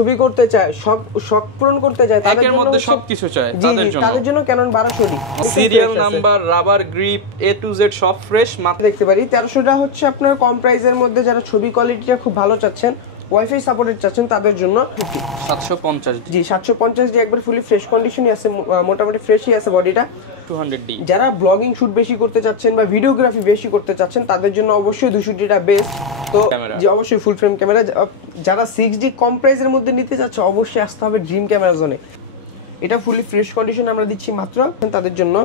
ছবি করতে চায়, শখ পূরণ করতে চায়, তাদের মধ্যে সবকিছু চায়, তাদের জন্য Canon 1200 serial number, rubber grip, A to Z সব ফ্রেশ। মাত্র দেখতে পারি 1300টা হচ্ছে আপনার কম প্রাইসের মধ্যে, যারা ছবি কোয়ালিটিটা খুব ভালো চাচ্ছেন, ওয়াইফাই সাপোর্টেড চাচ্ছেন, তাদের জন্য 750 জি 750 ডি একবার ফুলি ফ্রেশ কন্ডিশনই আছে, মোটামুটি ফ্রেশই আছে বডিটা। 200 ডি যারা ব্লগিং শুট বেশি করতে চাচ্ছেন বা ভিডিওগ্রাফি বেশি করতে চাচ্ছেন, তাদের জন্য অবশ্যই 200 ডিটা বেস্ট। তো যে অবশ্যই ফুল ফ্রেম ক্যামেরা। যারা 6D কম প্রাইসের মধ্যে নিতে চাচ্ছে, অবশ্যই আসতে হবে ড্রিম ক্যামেরা জোনে। এটা ফুলি ফ্রেশ কন্ডিশন আমরা দিচ্ছি মাত্র তাদের জন্য।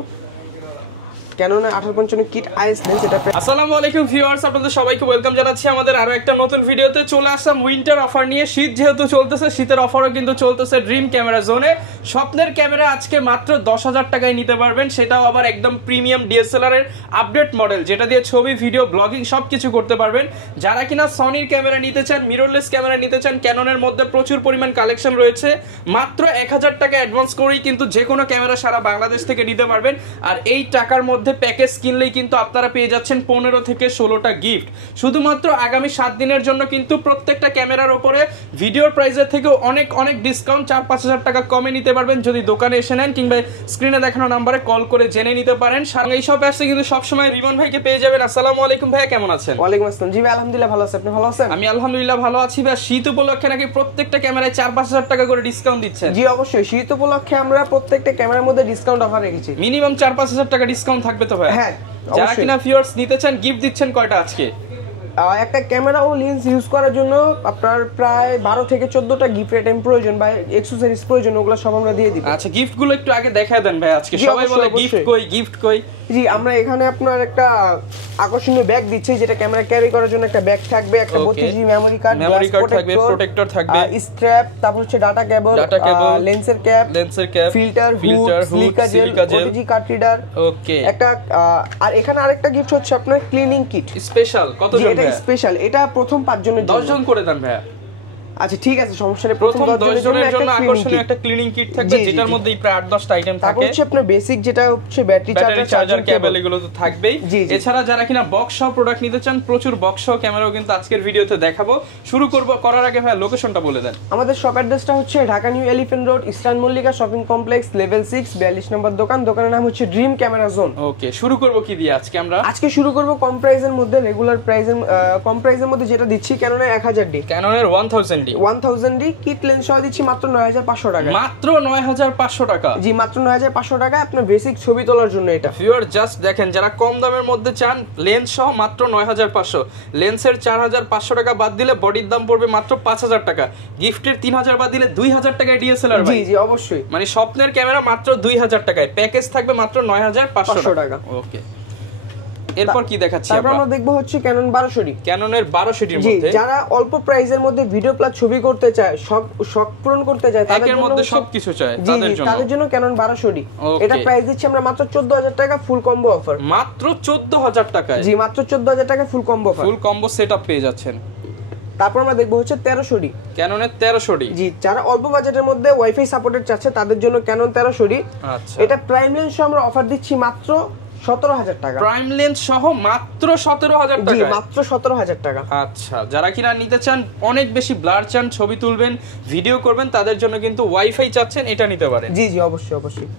Canon 1855 kit IS lens. এটা আসসালামু আলাইকুম ভিউয়ার্স, আপনাদের সবাইকে ওয়েলকাম জানাচ্ছি আমাদের আরো একটা নতুন ভিডিওতে। চলে আসলাম উইন্টার অফার নিয়ে। শীত যেহেতু চলতেছে, শীতের অফারও কিন্তু চলতেছে ড্রিম ক্যামেরা জোনে। স্বপ্নের ক্যামেরা আজকে মাত্র 10,000 টাকায় নিতে পারবেন, সেটাও আবার একদম প্রিমিয়াম ডিএসএলআর এর আপডেট মডেল, যেটা দিয়ে ছবি, ভিডিও, ব্লগিং সবকিছু করতে পারবেন। যারা কিনা সনির ক্যামেরা নিতে চান, মিররলেস ক্যামেরা নিতে চান, ক্যাননের মধ্যে প্রচুর পরিমাণ কালেকশন রয়েছে। মাত্র 1000 টাকা অ্যাডভান্স করেই কিন্তু যে কোনো ক্যামেরা সারা বাংলাদেশ থেকে নিতে পারবেন। আর এই টাকার মধ্যে প্যাকেজ কিনলেই কিন্তু আপনারা পেয়ে যাচ্ছেন 15 থেকে 16টা গিফট। শুধুমাত্র আগামী 7 দিনের জন্য কিন্তু প্রত্যেকটা ক্যামেরার উপরে ভিডিওর প্রাইসের থেকে অনেক অনেক ডিসকাউন্ট, 4-5 হাজার টাকা কমে নিতে পারবেন যদি দোকানে এসে নেন, কিংবা স্ক্রিনে দেখানো নাম্বারে কল করে জেনে নিতে পারেন। এই সব অ্যাপসে কিন্তু সবসময় রিমন ভাইকে পেয়ে যাবেন। আসসালামু আলাইকুম ভাইয়া, কেমন আছেন? ওয়ালাইকুম আসসালাম। জি ভাই আলহামদুলিল্লাহ ভালো আছি, আপনি ভালো আছেন? আমি আলহামদুলিল্লাহ ভালো আছি ভাই। শীত উপলক্ষে নাকি প্রত্যেকটা ক্যামেরায় 4-5 হাজার টাকা করে ডিসকাউন্ট দিচ্ছেন? জি অবশ্যই, শীত উপলক্ষে আমরা প্রত্যেকটা ক্যামেরার মধ্যে ডিসকাউন্ট অফার রেখেছি। মিনিমাম 4-5 হাজার টাকা ডিসকাউন্ট থাকবে তো ভাই? হ্যাঁ। যারা কিনা ভিউয়ার্স নিতে চান, গিফট দিচ্ছেন কয়টা আজকে? একটা ক্যামেরা ও লেন্স ইউজ করার জন্য আপনার প্রায় 12 থেকে 14টা গিফট আইটেম প্রয়োজন বা অ্যাকসেসরিজ প্রয়োজন, ওগুলো সব আমরা দিয়ে দিব। আচ্ছা, গিফট গুলো একটু আগে দেখায় দেন ভাই। আজকে সবাই বলে গিফট কই, গিফট কই। জি আমরা এখানে আপনার একটা আকর্ষণীয় ব্যাগ দিচ্ছি, যেটা ক্যামেরা ক্যারি করার জন্য একটা ব্যাগ থাকবে, একটা 32 জিবি মেমরি কার্ড থাকবে, প্রোটেক্টর থাকবে, স্ট্র্যাপ, তারপর হচ্ছে ডাটা কেবল, লেন্সের cap, filter, hood, silica gel, OTG card reader. Okay. একটা আর এখানে আরেকটা গিফট হচ্ছে আপনার ক্লিনিং কিট স্পেশাল। কত জন? এটা স্পেশাল, এটা প্রথম 5 জনের জন্য। 10 জন করে দেন ভাই। আচ্ছা ঠিক আছে, সমস্যা নেই। প্রথম 10 জনের জন্য আকর্ষণীয় একটা ক্লিনিং কিট থাকবে, যেটার মধ্যে প্রায় 8-10টা আইটেম থাকে। তারপর হচ্ছে আপনার বেসিক যেটা হচ্ছে ব্যাটারি চার্জার, কেবল, এগুলো তো থাকবেই। এছাড়া যারা কিনা বক্স সহ প্রোডাক্ট নিতে চান, প্রচুর বক্স সহ ক্যামেরাও কিন্তু আজকের ভিডিওতে দেখাবো। শুরু করার আগে ভাই লোকেশনটা বলে দেন। আমাদের শপ অ্যাড্রেসটা হচ্ছে Dhaka new elephant road, eastern Mallika shopping complex, level 6, 42 নম্বর দোকান। দোকানের নাম হচ্ছে ড্রিম ক্যামেরা জোন। ওকে, শুরু করব কি দিয়ে আজকে আমরা? আজকে শুরু করব কম প্রাইসের মধ্যে, রেগুলার প্রাইসের কম প্রাইসের মধ্যে যেটা দিচ্ছি ক্যাননের 1000 ডি, ক্যাননের 1000 ডি কিট লেন্স সহ দিচ্ছি মাত্র 9500 টাকা। মাত্র 9500 টাকা? জি মাত্র 9500 টাকা আপনার বেসিক ছবি তোলার জন্য। এটা ভিউয়ার জাস্ট দেখেন, যারা কম দামের মধ্যে চান, লেন্স সহ মাত্র 9500, লেন্সের 4500 টাকা বাদ দিলে বডির দাম পড়বে মাত্র 5000 টাকা, গিফটের 3000 বাদ দিলে 2000 টাকায় ডিএসএলআর। জি জি অবশ্যই, মানে স্বপ্নের ক্যামেরা মাত্র 2000 টাকায়, প্যাকেজ থাকবে মাত্র 9500 টাকা। ওকে, এরপর কি দেখাচ্ছি আমরা? আমরা দেখব হচ্ছে ক্যানন 1200 ডি, ক্যাননের 1200 ডির মধ্যে। যারা অল্প প্রাইসের মধ্যে ভিডিও প্লাস ছবি করতে চায়, শখ পূরণ করতে চায়, তাদের মধ্যে সবকিছু চায়, তাদের জন্য ক্যানন 1200 ডি। এটা প্রাইস দিচ্ছি আমরা মাত্র 14000 টাকা ফুল কম্বো অফার। মাত্র 14000 টাকায়? জি মাত্র 14000 টাকা ফুল কম্বো অফার, ফুল কম্বো সেটআপ পেয়ে যাচ্ছেন। তারপর আমরা দেখব হচ্ছে 1300 ডি, ক্যাননের 1300 ডি। জি যারা অল্প বাজেটের মধ্যে ওয়াইফাই সাপোর্টেড চাচ্ছে, তাদের জন্য ক্যানন 1300 ডি। আচ্ছা, এটা প্রাইম লেন্স সহ আমরা অফার দিচ্ছি মাত্র 17000 টাকা। প্রাইম লেন্স সহ মাত্র 17000 টাকা? জি মাত্র 17000 টাকা। আচ্ছা, যারা কিনা নিতে চান, অনেক বেশি ব্লার চান, ছবি তুলবেন, ভিডিও করবেন, তাদের জন্য কিন্তু ওয়াইফাই চাচ্ছেন, এটা নিতে পারেন। জি জি অবশ্যই অবশ্যই।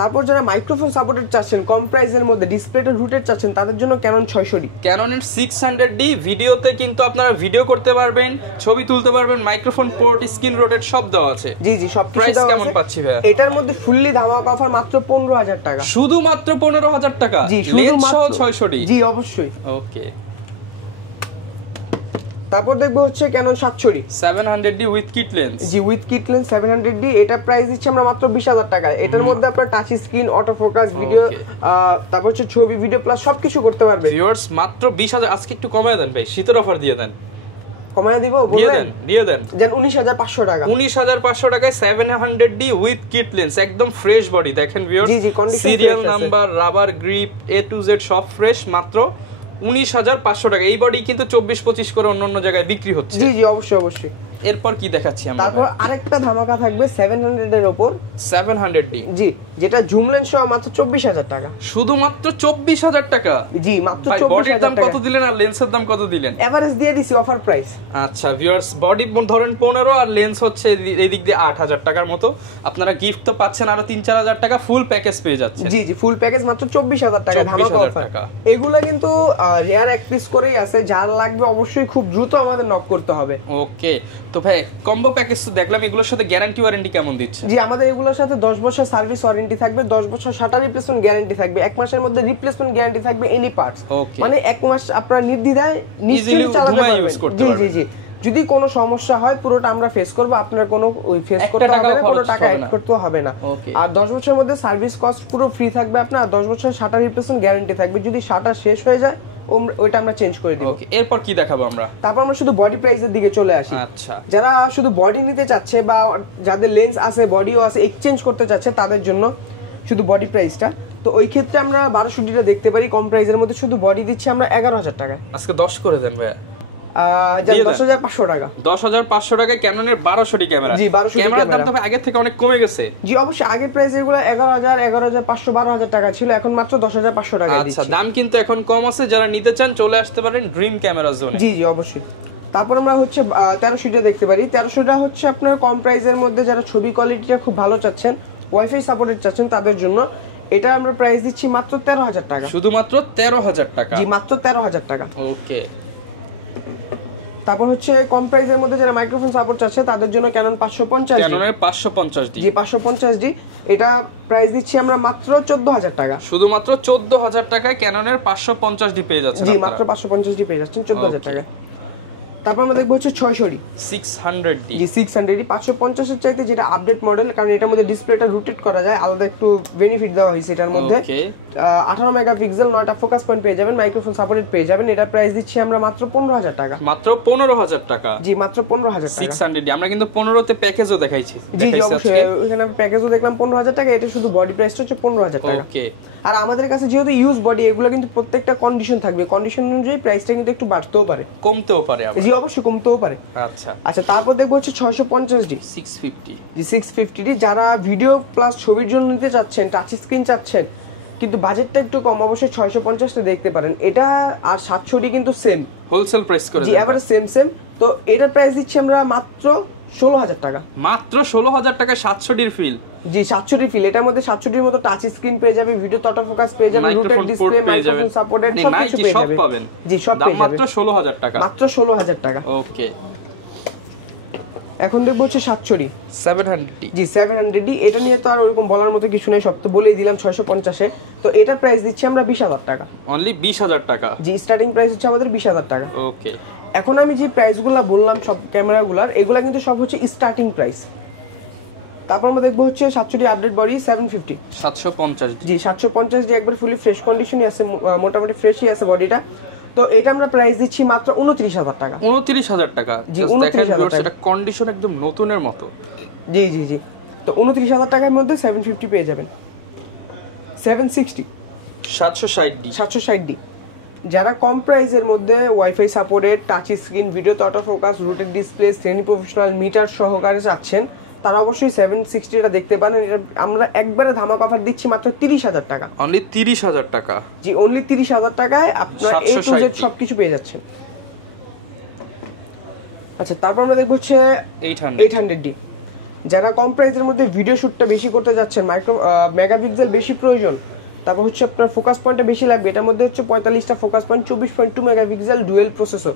তারপর যারা মাইক্রোফোন সাপোর্টেড চাচ্ছেন, কম প্রাইসের মধ্যে ডিসপ্লেটা রুটেড চাচ্ছেন, তাদের জন্য ক্যানন 600 ডি। ক্যাননের 600 ডি ভিডিওতে কিন্তু আপনারা ভিডিও করতে পারবেন, ছবি তুলতে পারবেন, মাইক্রোফোন পোর্ট, স্ক্রিন রোটেট সব দেওয়া আছে। জি জি সব কিছু দেওয়া আছে। কেমন পাচ্ছি ভাই? এটার মধ্যে ফুললি ধামাকা অফার মাত্র 15000 টাকা। শুধুমাত্র 15000 টাকা? জি লেন্স সহ 600 ডি? জি অবশ্যই। ওকে, তারপর দেখবো হচ্ছে Canon 700 D, 700 D with kit lens. জি উইথ কিট লেন্স 700 ডি। এটা প্রাইস দিচ্ছি আমরা মাত্র 20000 টাকা। এটার মধ্যে আপনার touch screen, auto focus, video, তারপর হচ্ছে ছবি, ভিডিও প্লাস সবকিছু করতে পারবে। ভিউয়ার্স মাত্র 20000। আজকে একটু কমায় দেন ভাই, শীতের অফার দিয়ে দেন। কমায় দিব বলেন? দিয়ে দেন। যেন 19500 টাকা। 19500 টাকায় 700 ডি উইথ কিট লেন্স, একদম ফ্রেশ বডি। দেখেন ভিউয়ার্স, জি জি condition, serial number, rubber grip, A to Z সব ফ্রেশ, মাত্র 19500 টাকা। এই বডি কিন্তু 24-25 করে অন্য জায়গায় বিক্রি হচ্ছে। জি জি অবশ্যই অবশ্যই। এরপর কি দেখাচ্ছি আমরা? তারপর আরেকটা ধামাকা থাকবে 700 এর উপর 700D, জি, যেটা জুম লেন্স সহ মাত্র 24000 টাকা। শুধুমাত্র 24000 টাকা? জি, মাত্র ভাই বডির 24000 দাম টাকা। কত দিলেন আর লেন্সের দাম কত দিলেন? এভারেজ দিয়ে দিছি অফার প্রাইস। আচ্ছা ভিউয়ার্স, বডি ধরেন 15 আর লেন্স হচ্ছে এই দিক দিয়ে 8000 টাকার মতো। আপনারা গিফট তো পাচ্ছেন আরো 3-4000 টাকা, ফুল প্যাকেজ পেয়ে যাচ্ছেন। জি জি, ফুল প্যাকেজ মাত্র 24000 টাকা, ধামাকা 24000 অফার। টাকা। এগুলা কিন্তু রেয়ার এক পিস করেই আছে, যার লাগবে অবশ্যই খুব দ্রুত আমাদের নক করতে হবে। ওকে, তো ভাই কম্বো প্যাকেজ তো দেখলাম, এগুলোর সাথে গ্যারান্টি ওয়ারেন্টি কেমন দিচ্ছে? জি, আমাদের এগুলোর সাথে 10 বছর সার্ভিস ওয়ারেন্টি থাকবে, 10 বছর শাটার রিপ্লেসমেন্ট গ্যারান্টি থাকবে, 1 মাসের মধ্যে রিপ্লেসমেন্ট গ্যারান্টি থাকবে এনি পার্টস। মানে 1 মাস আপনারা নির্দ্বিধায় নিশ্চিন্তে চালাতে পারবেন। জি জি জি, যদি কোনো সমস্যা হয় পুরোটা আমরা ফেস করব, আপনার কোনো ওই ফেস করতে হবে না, কোনো টাকা অ্যাড করতে হবে না। আর 10 বছরের মধ্যে সার্ভিস কস্ট পুরো ফ্রি থাকবে আপনার, 10 বছর শাটার রিপ্লেসমেন্ট গ্যারান্টি থাকবে, যদি শাটার শেষ হয়ে যায় ওইটা আমরা চেঞ্জ করে দিব। ওকে, এরপর কি দেখাবো আমরা? তারপর আমরা শুধু বডি প্রাইসের দিকে চলে আসি। আচ্ছা, যারা শুধু বডি নিতে চাচ্ছে বা যাদের লেন্স আছে বডিও আছে এক্সচেঞ্জ করতে চাচ্ছে তাদের জন্য শুধু বডি প্রাইসটা, তো ওই ক্ষেত্রে আমরা 1200 দেখতে পারি কম প্রাইসের মধ্যে, শুধু বডি দিচ্ছি আমরা 11000 টাকা। আজকে 10 করে দেন ভাই। 10500 টাকা। 10500 টাকায় ক্যাননের 1200 ক্যামেরা। জি, 1200 ক্যামেরার দাম তো আগে থেকে অনেক কমে গেছে। জি অবশ্যই, আগের প্রাইস এগুলো 11000, 11500, 12000 টাকা ছিল, এখন মাত্র 10500 টাকা দিচ্ছি। আচ্ছা, দাম কিন্তু এখন কম আছে, যারা নিতে চান চলে আসতে পারেন ড্রিম ক্যামেরা জোনে। জি জি অবশ্যই। তারপর আমরা হচ্ছে 1300 দেখতে পারি। 1300 হচ্ছে আপনার কম প্রাইসের মধ্যে যারা ছবি কোয়ালিটিটা খুব ভালো চাচ্ছেন, ওয়াইফাই সাপোর্টেড চাচ্ছেন তাদের জন্য এটা আমরা প্রাইস দিচ্ছি মাত্র 13000 টাকা। শুধুমাত্র 13000 টাকা? জি, মাত্র 13000 টাকা। ওকে। তারপর হচ্ছে কম প্রাইসের মধ্যে যারা মাইক্রোফোন সাপোর্ট চাচ্ছে তাদের জন্য ক্যানন 550, ক্যাননের 550D। জি 550D, এটা প্রাইস দিচ্ছি আমরা মাত্র 14000 টাকা। শুধুমাত্র 14000 টাকায় ক্যাননের 550D পেয়ে যাচ্ছেন। জি, মাত্র 550D পেয়ে যাচ্ছেন 14000 টাকা। তারপর আমরা দেখবো হচ্ছে 600D। জি 600D 550 এর চাইতে যেটা আপডেট মডেল, কারণ এটার মধ্যে ডিসপ্লেটা রোটেট করা যায়, আলাদা একটু বেনিফিট দেওয়া হয়েছে এটার মধ্যে। 18 মেগাপিক্সেল, 9টা ফোকাস পয়েন্ট পেয়ে যাবেন, মাইক্রোফোন সাপোর্টেড পেয়ে যাবেন। এটা প্রাইস দিচ্ছি আমরা মাত্র 15000 টাকা। মাত্র 15000 টাকা? জি, মাত্র 15000 টাকা। 600D আমরা কিন্তু 15 তে প্যাকেজও দেখাইছি। জি জি অবশ্যই, এখানে প্যাকেজও দেখলাম 15000 টাকা, এটা শুধু বডি প্রাইসটা হচ্ছে 15000 টাকা। ওকে। আর আমাদের কাছে যেহেতু ইউজ বডি, এগুলো কিন্তু প্রত্যেকটা কন্ডিশন থাকবে, কন্ডিশন অনুযায়ী প্রাইসটা কিন্তু একটু বাড়তেও পারে, কমতেও পারে। জি অবশ্যই কমতেও পারে। আচ্ছা আচ্ছা, তারপর দেখবো হচ্ছে 650D 650। জি 650D, যারা ভিডিও প্লাস ছবির জন্য নিতে চাচ্ছেন, টাচ স্ক্রিন চাচ্ছেন কিন্তু বাজেটটা একটু কম, অবশ্যই 650টা দেখতে পারেন। এটা আর 700D কিন্তু সেম, হোলসেল প্রাইস করে জি এবারে সেম। তো এটার প্রাইস দিচ্ছি আমরা মাত্র 16000 টাকা। মাত্র 16000 টাকা 700D ফিল? জি 700D ফিল, এটার মধ্যে 700D এর মতো টাচ স্ক্রিন পেয়ে যাবে, ভিডিও অটো ফোকাস পেয়ে যাবে, রুটেড ডিসপ্লে, মাইক্রোফোন সাপোর্টেড সব কিছু পেয়ে যাবে। জি সব পেয়ে যাবে, মাত্র 16000 টাকা। মাত্র 16000 টাকা। ওকে। এখন দেখবো হচ্ছে 700D। জি 700D, এটা নিয়ে তো আর ওরকম বলার মতো কিছু নেই, সব তো বলেই দিলাম 650 এ। তো এটার প্রাইস দিচ্ছি আমরা 20000 টাকা। অনলি 20000 টাকা? জি, স্টার্টিং প্রাইস হচ্ছে আমাদের 20000 টাকা। ওকে। এখন আমি যে প্রাইসগুলো বললাম সব ক্যামেরাগুলোর, এগুলা কিন্তু সব হচ্ছে স্টার্টিং প্রাইস। তারপর আমরা দেখবো হচ্ছে 700D আপডেট বডি 750। 750D? জি 750D একবার ফুলি ফ্রেশ কন্ডিশনই আছে, মোটামুটি ফ্রেশই আছে বডিটা। তো এটা আমরা প্রাইস দিচ্ছি মাত্র 29000 টাকা। 29000 টাকা? জি 29000 টাকা, এটা কন্ডিশন একদম নতুনের মতো। জি জি জি। তো 29000 টাকার মধ্যে 750 পেয়ে যাবেন। 760 760D। যারা কম প্রাইসের মধ্যে wifi supported, touch screen, video auto focus, rooted display, semi professional metre সহকারে চাচ্ছেন, তারা অবশ্যই 760টা দেখতে পারেন। এটা আমরা একবারে ধামাকা অফার দিচ্ছি মাত্র 30000 টাকা। অনলি 30000 টাকা? জি অনলি 30000 টাকায় আপনারা এ টু জেড সবকিছু পেয়ে যাচ্ছেন। আচ্ছা, তারপর আমরা দেখব হচ্ছে 800D, যারা কম প্রাইসের মধ্যে ভিডিও শুটটা বেশি করতে যাচ্ছেন, মেগাপিক্সেল বেশি প্রয়োজন, তারপর হচ্ছে আপনার ফোকাস পয়েন্টটা বেশি লাগবে, এটার মধ্যে হচ্ছে 45টা focus point, 24.2 megapixel dual processor.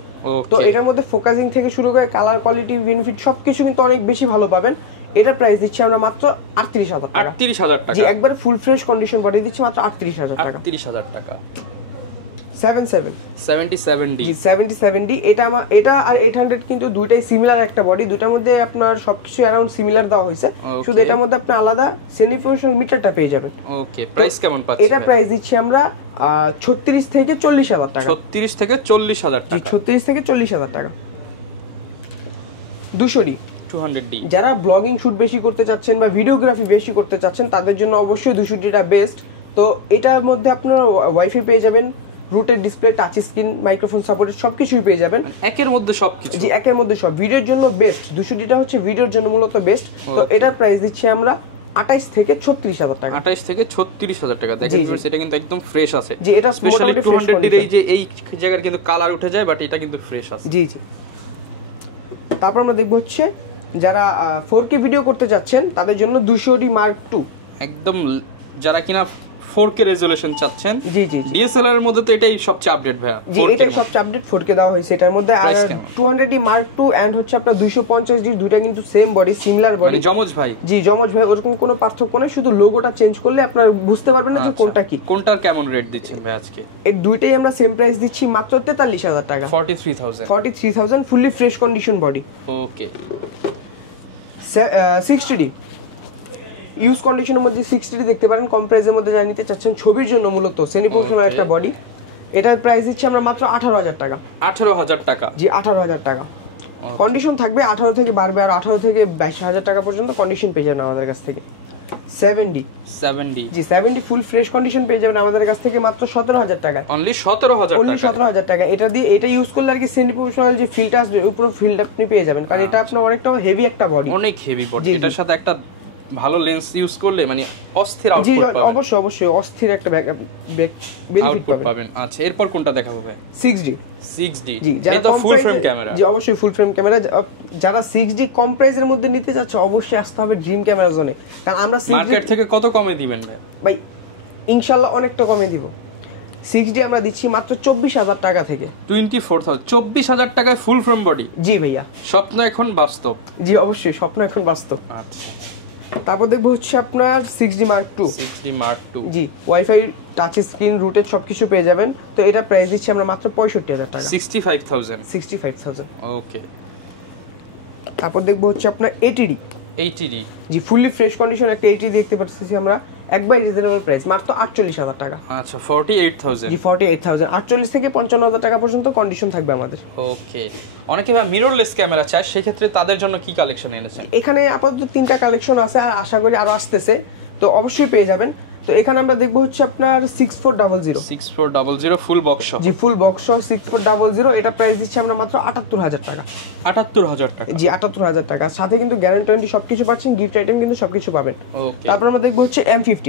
তো এটার মধ্যে ফোকাসিং থেকে শুরু করে কালার কোয়ালিটি, বেনিফিট সবকিছু কিন্তু অনেক বেশি ভালো পাবেন। এটা প্রাইস দিচ্ছি আমরা মাত্র 38000 টাকা। 38000 টাকা? জি একবার ফুল ফ্রেশ কন্ডিশন বডি দিচ্ছি মাত্র 38000 টাকা। 38000 টাকা। 77D। জি 77D, এটা আর 800 কিন্তু দুইটাই সিমিলার একটা বডি, দুইটার মধ্যে আপনার সবকিছু অ্যারাউন্ড সিমিলার দেওয়া হয়েছে, শুধু এটার মধ্যে আপনি আলাদা সেমি প্রফেশনাল মিটারটা পেয়ে যাবেন। ওকে, প্রাইস কেমন পাচ্ছেন? এটা প্রাইস দিচ্ছি আমরা 36 থেকে 40000 টাকা। 36 থেকে 40000 টাকা? জি 36 থেকে 40000 টাকা। 200D, যারা ব্লগিং শুট বেশি করতে চাচ্ছেন বা ভিডিওগ্রাফি বেশি করতে চাচ্ছেন তাদের জন্য অবশ্যই 200Dটা বেস্ট। তো এটার মধ্যে আপনারা ওয়াইফাই পেয়ে যাবেন, rooted display, touch screen, microphone supported সবকিছুই পেয়ে যাবেন একের মধ্যে সবকিছু। জি, একের মধ্যে সব। ভিডিওর জন্য বেস্ট 200টা হচ্ছে ভিডিওর জন্য মূলত বেস্ট। তো এটার প্রাইস দিচ্ছি আমরা 28 থেকে 36,000 টাকা। 28 থেকে 36,000 টাকা। দেখেন ভিউয়ার্স, এটা কিন্তু একদম ফ্রেশ আছে। জি, এটা স্পেশালি 200 এর এই যে এই জায়গার কিন্তু কালার উঠে যায়, বাট এটা কিন্তু ফ্রেশ আছে। জি জি। তারপর আমরা দেখব হচ্ছে যারা 4K ভিডিও করতে যাচ্ছেন তাদের জন্য 200D Mark II, একদম যারা কিনা 4K রেজোলিউশন চাচ্ছেন। জি জি। ডিএসএলআর এর মধ্যে তো এটাই সবচেয়ে আপডেট ভাইয়া। জি, এটাই সবচেয়ে আপডেট 4K দেওয়া হয়েছে এটার মধ্যে। আর 200D Mark II এন্ড হচ্ছে আপনার 250D, দুটো কিন্তু সেম বডি, সিমিলার বডি, মানে জমজ ভাই। জি, জমজ ভাই। ওরকম কোনো পার্থক্য নেই, শুধু লোগোটা চেঞ্জ করলে আপনারা বুঝতে পারবেন না যে কোনটা কি। কোনটার কেমন রেট দিচ্ছেন ভাই আজকে? এই দুইটাই আমরা সেম প্রাইস দিচ্ছি মাত্র 43,000 টাকা। 43,000 ফুললি ফ্রেশ কন্ডিশন বডি। ওকে। 60D ইউজ কন্ডিশনের মধ্যে 60D দেখতে পারেন, কম প্রাইসের মধ্যে যা নিতে চাচ্ছেন ছবির জন্য মূলত সেমি প্রফেশনাল একটা বডি। এটার প্রাইস দিচ্ছি আমরা মাত্র 18,000 টাকা। 18,000 টাকা? জি, 18,000 টাকা। কন্ডিশন থাকবে 18 থেকে বাড়বে, আর 18 থেকে 22,000 টাকা পর্যন্ত কন্ডিশন পেয়ে যাবেন আমাদের কাছ থেকে। 7D জি, 7D ফুল ফ্রেশ কন্ডিশন পেয়ে যাবেন আমাদের কাছ থেকে মাত্র 17,000 টাকা। অনলি 17,000 টাকা? অনলি 17,000 টাকা। এটা দিয়ে এটা ইউজ করলে আর কি সেমি প্রফেশনাল যে ফিলটা আসবে উপর ফিল্ড আপনি পেয়ে যাবেন, কারণ এটা আপনার অনেকটা হেভি একটা বডি, অনেক হেভি বডি। এটার সাথে একটা ভালো লেন্স ইউজ করলে মানে অস্থির আউটপুট পাবেন। জি, অবশ্যই অবশ্যই অস্থির একটা বেনিফিট পাবেন। আচ্ছা, এরপর কোনটা দেখাবো ভাই? 6D জি, এটা ফুল ফ্রেম ক্যামেরা। জি, অবশ্যই ফুল ফ্রেম ক্যামেরা। যারা 6D কম প্রাইসের মধ্যে নিতে চাচ্ছে অবশ্যই আসতে হবে ড্রিম ক্যামেরা জোনে, কারণ আমরা মার্কেট থেকে কত কমে দিবেন ভাই? ইনশাআল্লাহ অনেকটা কমে দিব। 6D আমরা দিচ্ছি মাত্র 24,000 টাকা থেকে। 24,000 টাকায় ফুল ফ্রেম বডি? জি ভাইয়া, স্বপ্ন এখন বাস্তব। জি, অবশ্যই স্বপ্ন এখন বাস্তব। আচ্ছা, তারপর দেখবো হচ্ছে আপনার 6D Mark II। জি, ওয়াইফাই, টাচ স্ক্রিন, রুটেড সবকিছু পেয়ে যাবেন। তো এটা প্রাইস দিচ্ছি আমরা মাত্র 65,000 টাকা। 65,000। ওকে। তারপর দেখবো হচ্ছে আপনার 80D। জি, ফুললি ফ্রেশ কন্ডিশন একটা 80D দেখতে পাচ্ছি আমরা, একবার রিজনেবল প্রাইস মাত্র 48,000 টাকা। আচ্ছা, 48,000। জি, 48,000। 48 থেকে 55,000 টাকা পর্যন্ত কন্ডিশন থাকবে আমাদের। ওকে। অনেকে ভাই মিররলেস ক্যামেরা চায়, সেই ক্ষেত্রে তাদের জন্য কি কালেকশন এনেছেন? এখানে আপাতত 3টা কালেকশন আছে, আর আশা করি আরো আসতেছে, তো অবশ্যই পেয়ে যাবেন। তো এখানে আমরা দেখবো হচ্ছে আপনার 6400 ফুল বক্স। জি, ফুল বক্স 6400। এটা প্রাইস দিচ্ছি আমরা মাত্র 78,000 টাকা। 78,000 টাকা? জি, 78,000 টাকা। সাথে কিন্তু গ্যারান্টি ওয়ারেন্টি সবকিছু পাচ্ছেন, গিফট আইটেম কিন্তু সবকিছু পাবেন। ওকে। তারপর আমরা দেখবো হচ্ছে M50।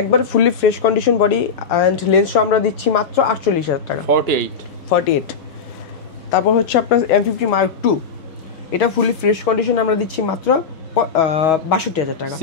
একবার fully fresh condition body and lens আমরা দিচ্ছি মাত্র 48,000 টাকা। 48। তারপর হচ্ছে আপনার M50 Mark II। এটা ফুললি ফ্রেশ কন্ডিশন আমরা দিচ্ছি মাত্র 62,000 টাকা।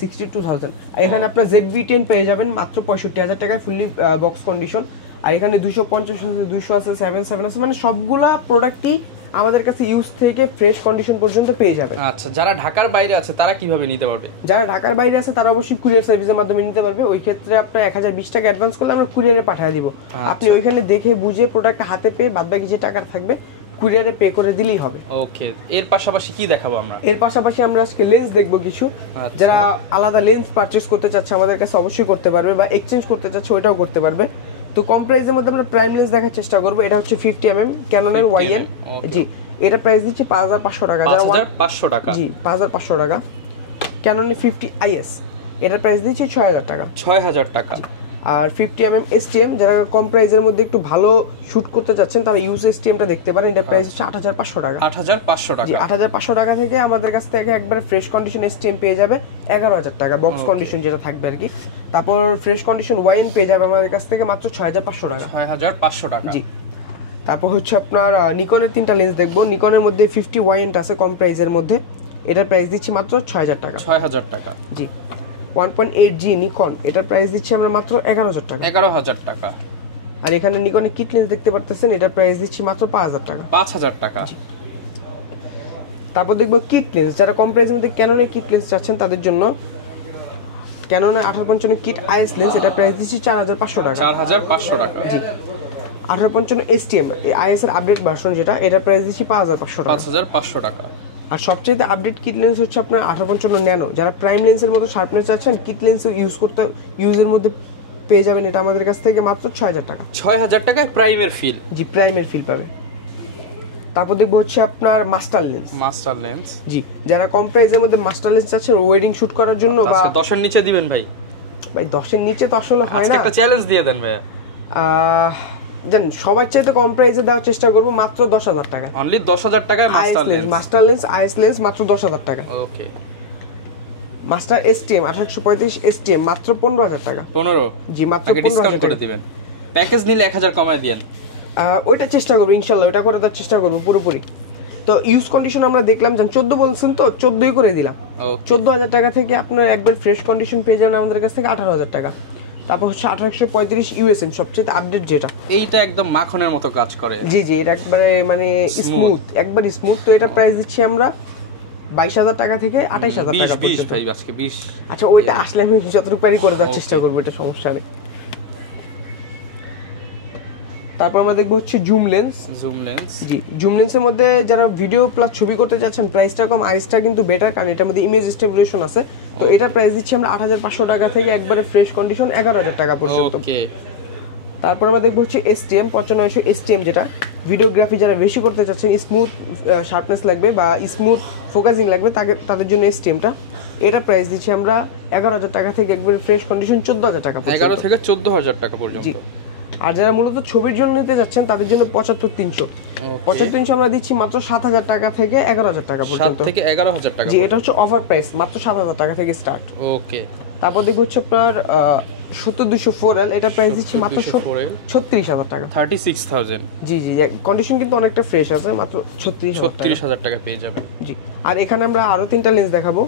62,000। এখানে আপনার ZV-10 পেয়ে যাবেন মাত্র 65,000 টাকায় ফুললি বক্স কন্ডিশন। আর এখানে 250 আছে, 200 আছে, 77 আছে, মানে সবগুলা প্রোডাক্টই আমাদের কাছে ইউজ থেকে ফ্রেশ কন্ডিশন পর্যন্ত পেয়ে যাবে। আচ্ছা, যারা ঢাকার বাইরে আছে তারা কিভাবে নিতে পারবে? যারা ঢাকার বাইরে আছে তারা অবশ্যই কুরিয়ার সার্ভিসের মাধ্যমে নিতে পারবে। ওই ক্ষেত্রে আপনার 1020 টাকা অ্যাডভান্স করলে আমরা কুরিয়ারে পাঠিয়ে দিব। আপনি ওইখানে দেখে বুঝে প্রোডাক্ট হাতে পেয়ে বাদবাকি যে টাকা থাকবে কুরিয়ারে পে করে দিলেই হবে। ওকে। এর পাশাপাশি কি দেখাবো আমরা? এর পাশাপাশি আমরা আজকে লেন্স দেখবো কিছু। যারা আলাদা লেন্স পারচেজ করতে চাচ্ছে আমাদের কাছে অবশ্যই করতে পারবে, বা এক্সচেঞ্জ করতে চাচ্ছে ওইটাও করতে পারবে। তো কম প্রাইসের মধ্যে আমরা প্রাইম লেন্স দেখার চেষ্টা করব। এটা হচ্ছে 50mm ক্যাননের YN। জি, এটা প্রাইস দিচ্ছি 5,500 টাকা। 5,500 টাকা? জি, 5,500 টাকা। ক্যাননের 50IS এটার প্রাইস দিচ্ছি 6,000 টাকা। 6,000 টাকা। আর 50mm STM যারা কম প্রাইসের মধ্যে একটু ভালো শুট করতে চাচ্ছেন তারা ইউজ STMটা দেখতে পারেন। এটা প্রাইস হচ্ছে 8,500 টাকা। 8,500 টাকা? জি, 8,500 টাকা থেকে আমাদের কাছ থেকে একবার ফ্রেশ কন্ডিশন STM পেয়ে যাবে 11,000 টাকা, বক্স কন্ডিশন যেটা থাকবে আর কি। তারপর ফ্রেশ কন্ডিশন YN পেয়ে যাবে আমাদের কাছ থেকে মাত্র 6,500 টাকা। 6,500 টাকা? জি। তারপর হচ্ছে আপনার নিকনের 3টা লেন্স দেখবো। নিকনের মধ্যে 50 YN আছে কম প্রাইসের মধ্যে, এটার প্রাইস দিচ্ছি মাত্র 6,000 টাকা। 6,000 টাকা? জি। 1.8G নিকন, এটার প্রাইস দিচ্ছি আমরা মাত্র 11,000 টাকা। 11,000 টাকা। আর এখানে নিকনের কিট লেন্স দেখতে পারতেছেন, এটার প্রাইস দিচ্ছি মাত্র 5,000 টাকা। 5,000 টাকা? তারপর দেখবো কিট লেন্স, যারা কম প্রাইসের মধ্যে ক্যাননের কিট লেন্স চাচ্ছেন তাদের জন্য ক্যাননের 1855 কিট IS লেন্স, এটা প্রাইস দিচ্ছি 4,500 টাকা। 4,500 টাকা? জি। 1855 STM IS এর আপডেট ভার্সন যেটা, এটা প্রাইস দিচ্ছি 5,500 টাকা। 5,500 টাকা। আর সবচেয়ে আপডেট কিট লেন্স হচ্ছে আপনার 1855 ন্যানো। যারা প্রাইম লেন্সের মতো শার্পনেস চাচ্ছেন কিট লেন্স ইউজের মধ্যে পেয়ে যাবেন এটা আমাদের কাছ থেকে মাত্র 6,000 টাকা। 6,000 টাকায় প্রাইমের ফিল? জি, প্রাইমের ফিল পাবে। তারপর দেখবো হচ্ছে আপনার মাস্টার লেন্স। জি, যারা কম প্রাইসের মধ্যে মাস্টার লেন্স চাচ্ছেন ওয়েডিং শুট করার জন্য, বা 10 এর নিচে দিবেন ভাই? ভাই 10 এর নিচে তো আসলে হয় না। আজকে একটা চ্যালেঞ্জ দিয়ে দেন ভাই। দেন সবার চাইতে কম প্রাইসে দেওয়ার চেষ্টা করব মাত্র 10,000 টাকা। অনলি 10,000 টাকায় মাস্টার লেন্স আইএস লেন্স মাত্র 10,000 টাকা। ওকে। মাস্টার এসটিএম 1835 এসটিএম মাত্র 15,000 টাকা। 15? জি মাত্র 15,000 করে দিবেন। প্যাকেজ নিলে 1000 কমায় দিবেন। ওইটা চেষ্টা করব ইনশাআল্লাহ, ওটা করে দেওয়ার চেষ্টা করব পুরোপুরি। তো ইউজ কন্ডিশন আমরা দেখলাম যেন 14 বলছেন তো 14ই করে দিলাম। 14,000 টাকা থেকে আপনার একবার ফ্রেশ কন্ডিশন পেয়ে যাবেন আমাদের কাছ থেকে 18,000 টাকা। তারপর হচ্ছে 1835 ইউএসএম সবচেয়ে আপডেট যেটা, এইটা একদম মাখনের মতো কাজ করে। জি জি, এটা একবারে মানে স্মুথ, একবার স্মুথ। তো এটা প্রাইস দিচ্ছি আমরা 22,000 টাকা থেকে 28,000 টাকা পর্যন্ত। ভাই আজকে 20। আচ্ছা ওইটা আসলে আমি যতটুকু পারি করে দেওয়ার চেষ্টা করবো, এটা সমস্যা নেই। তারপর আমরা দেখবো হচ্ছে জুম লেন্স। জি, জুম লেন্সের মধ্যে যারা ভিডিও প্লাস ছবি করতে চাচ্ছেন, প্রাইসটা কম, আইসটা কিন্তু বেটার, কারণ এটার মধ্যে ইমেজ স্টেবিলাইজেশন আছে। তো এটা প্রাইস দিচ্ছি আমরা 8,500 টাকা থেকে একবারে ফ্রেশ কন্ডিশন 11,000 টাকা পর্যন্ত। ওকে। তারপর আমরা দেখবো হচ্ছে এসটিএম 9500 এসটিএম, যেটা ভিডিওগ্রাফি যারা বেশি করতে চাচ্ছেন, স্মুথ শার্পনেস লাগবে বা স্মুথ ফোকাসিং লাগবে, তাদের জন্য এসটিএমটা। এটা প্রাইস দিচ্ছি আমরা 11,000 টাকা থেকে একবারে ফ্রেশ কন্ডিশন 14,000 টাকা পর্যন্ত। 11 থেকে 14,000 টাকা পর্যন্ত। জি। আর যারা মূলত ছবির জন্য নিতে যাচ্ছেন তাদের জন্য 75,300। 75,300 আমরা দিচ্ছি মাত্র 7,000 টাকা থেকে 11,000 টাকা পর্যন্ত। 7 থেকে 11,000 টাকা। জি, এটা হচ্ছে অফার প্রাইস, মাত্র 7,000 টাকা থেকে স্টার্ট। ওকে। তারপর দেখো হচ্ছে আপনার 70-200 এটা প্রাইস দিচ্ছি মাত্র 36,000 টাকা। 36,000। জি জি, কন্ডিশন কিন্তু অনেকটা ফ্রেশ আছে, মাত্র 36,000 টাকা পেয়ে যাবেন। জি। আর এখানে আমরা আরো 3টা লেন্স দেখাবো।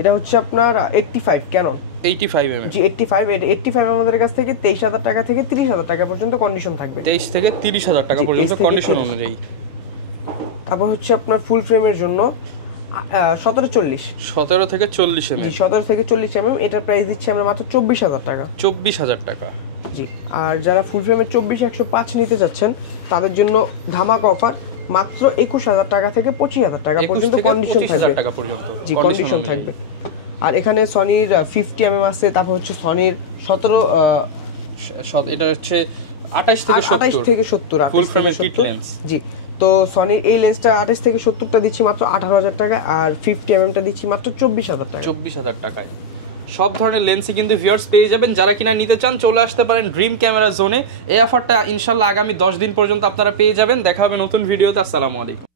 এটা হচ্ছে আপনার 85 ক্যানন 85 mm। জি 85 আমাদের কাছ থেকে 23,000 টাকা থেকে 30,000 টাকা পর্যন্ত কন্ডিশন থাকবে। 23 থেকে 30,000 টাকা পর্যন্ত কন্ডিশন অনুযায়ী। তারপর হচ্ছে আপনার ফুল ফ্রেমের জন্য 1740 থেকে 40 mm। জি 17 থেকে 40 mm, এটার প্রাইস দিচ্ছি আমরা মাত্র 24,000 টাকা। 24,000 টাকা। জি। আর যারা ফুল ফ্রেমের 24-105 নিতে যাচ্ছেন তাদের জন্য ধামাকা অফার, মাত্র 21,000 টাকা থেকে 25,000 টাকা পর্যন্ত কন্ডিশন থাকবে। জি, কন্ডিশন থাকবে। আর এখানে সনির 50 mm আছে, তারপর হচ্ছে সনির 17 এটা হচ্ছে 28 থেকে 70 ফুল ফ্রেমের কিট লেন্স। জি। তো সনির এই লেন্সটা 28 থেকে 70টা দিচ্ছি মাত্র 18,000 টাকা, আর 50 mm টা দিচ্ছি মাত্র 24,000 টাকা। 24,000 টাকায় সব ধরনের লেন্সই কিন্তু ভিউয়ার্স পেয়ে যাবেন। যারা কিনা নিতে চান চলে আসতে পারেন ড্রিম ক্যামেরা জোনে। এই অফারটা ইনশাআল্লাহ আগামী 10 দিন পর্যন্ত আপনারা পেয়ে যাবেন। দেখা হবে নতুন ভিডিওতে। আসসালামু আলাইকুম।